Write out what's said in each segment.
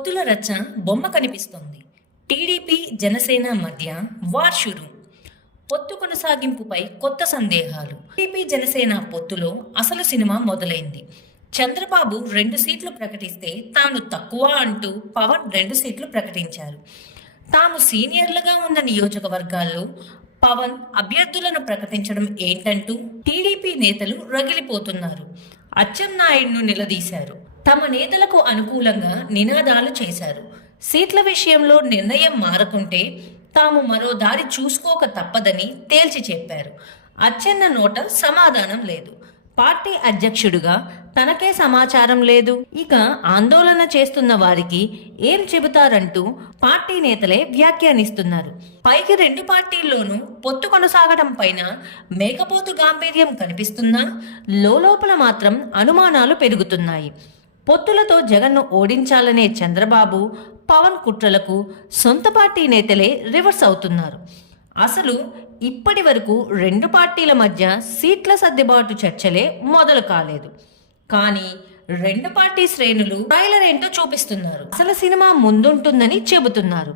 పొత్తుల రచ్చ బొమ్మ కనిపిస్తోంది. టీడీపీ జనసేన మధ్య వార్ షురు. పొత్తు కొనసాగింపుపై కొత్త సందేహాలు. టీడీపీ జనసేన పొత్తులో అసలు సినిమా మొదలైంది. చంద్రబాబు రెండు సీట్లు ప్రకటిస్తే తాను తక్కువ అంటూ పవన్ రెండు సీట్లు ప్రకటించారు. తాము సీనియర్లుగా ఉన్న నియోజకవర్గాల్లో పవన్ అభ్యర్థులను ప్రకటించడం ఏంటంటూ టీడీపీ నేతలు రగిలిపోతున్నారు. అచ్చెన్నాయుడును నిలదీశారు. తమ నేతలకు అనుకూలంగా నినాదాలు చేశారు. సీట్ల విషయంలో నిర్ణయం మారకుంటే తాము మరో దారి చూసుకోక తప్పదని తేల్చి చెప్పారు. అచ్చెన్న నోట సమాధానం లేదు. పార్టీ అధ్యక్షుడుగా తనకే సమాచారం లేదు. ఇక ఆందోళన చేస్తున్న వారికి ఏం చెబుతారంటూ పార్టీ నేతలే వ్యాఖ్యానిస్తున్నారు. పైకి రెండు పార్టీల్లోనూ పొత్తు కొనసాగడం పైన మేకపోతు గాంభీర్యం కనిపిస్తున్నా లోపల మాత్రం అనుమానాలు పెరుగుతున్నాయి. పొత్తులతో జగన్ను ఓడించాలనే చంద్రబాబు పవన్ కుట్రలకు సొంత పార్టీ నేతలే రివర్స్ అవుతున్నారు. అసలు ఇప్పటి వరకు రెండు పార్టీల మధ్య సీట్ల సర్దుబాటు చర్చలే మొదలు కాలేదు. కానీ రెండు పార్టీ శ్రేణులు ట్రైలర్ ఏంటో చూపిస్తున్నారు. అసలు సినిమా ముందుంటుందని చెబుతున్నారు.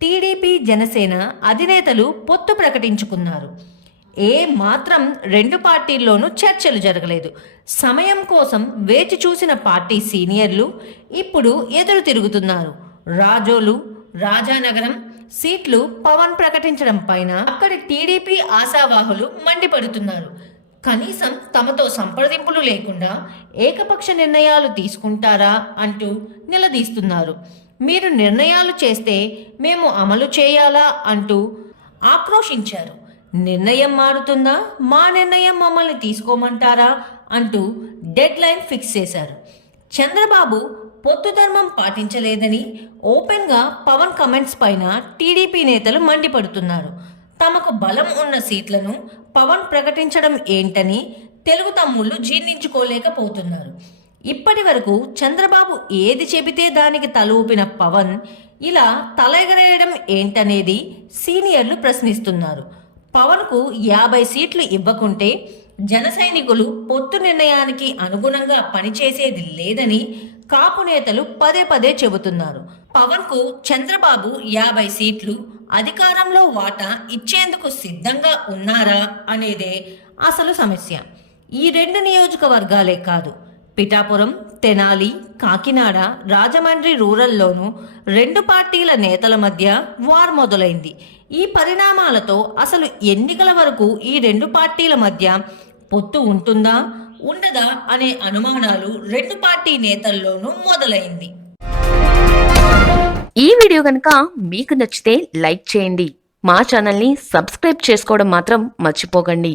టీడీపీ జనసేన అధినేతలు పొత్తు ప్రకటించుకున్నారు. ఏ మాత్రం రెండు పార్టీల్లోనూ చర్చలు జరగలేదు. సమయం కోసం వేచి చూసిన పార్టీ సీనియర్లు ఇప్పుడు ఎదురు తిరుగుతున్నారు. రాజోలు రాజానగరం సీట్లు పవన్ ప్రకటించడం పైన అక్కడి టీడీపీ ఆశావాహులు మండిపడుతున్నారు. కనీసం తమతో సంప్రదింపులు లేకుండా ఏకపక్ష నిర్ణయాలు తీసుకుంటారా అంటూ నిలదీస్తున్నారు. మీరు నిర్ణయాలు చేస్తే మేము అమలు చేయాలా అంటూ ఆక్రోశించారు. నిర్ణయం మారుతుందా? మా నిర్ణయం మమ్మల్ని తీసుకోమంటారా? అంటూ డెడ్ లైన్ ఫిక్స్ చేశారు. చంద్రబాబు పొత్తు ధర్మం పాటించలేదని ఓపెన్గా పవన్ కమెంట్స్ పైన టీడీపీ నేతలు మండిపడుతున్నారు. తమకు బలం ఉన్న సీట్లను పవన్ ప్రకటించడం ఏంటని తెలుగు తమ్ముళ్ళు జీర్ణించుకోలేకపోతున్నారు. ఇప్పటి వరకు చంద్రబాబు ఏది చెబితే దానికి తల ఊపిన పవన్ ఇలా తల ఎగరేయడం ఏంటనేది సీనియర్లు ప్రశ్నిస్తున్నారు. పవన్కు యాభై సీట్లు ఇవ్వకుంటే జన సైనికులు పొత్తు నిర్ణయానికి అనుగుణంగా పనిచేసేది లేదని కాపు నేతలు పదే పదే చెబుతున్నారు. పవన్కు చంద్రబాబు యాభై సీట్లు అధికారంలో వాటా ఇచ్చేందుకు సిద్ధంగా ఉన్నారా అనేదే అసలు సమస్య. ఈ రెండు నియోజకవర్గాలే కాదు పిఠాపురం తెనాలి కాకినాడ రాజమండ్రి రూరల్లోనూ రెండు పార్టీల నేతల మధ్య వార్ మొదలైంది. ఈ పరిణామాలతో అసలు ఎన్నికల వరకు ఈ రెండు పార్టీల మధ్య పొత్తు ఉంటుందా ఉండదా అనే అనుమానాలు రెండు పార్టీ నేతల్లోనూ మొదలైంది. ఈ వీడియో కనుక మీకు నచ్చితే లైక్ చేయండి. మా ఛానల్ని సబ్స్క్రైబ్ చేసుకోవడం మాత్రం మర్చిపోకండి.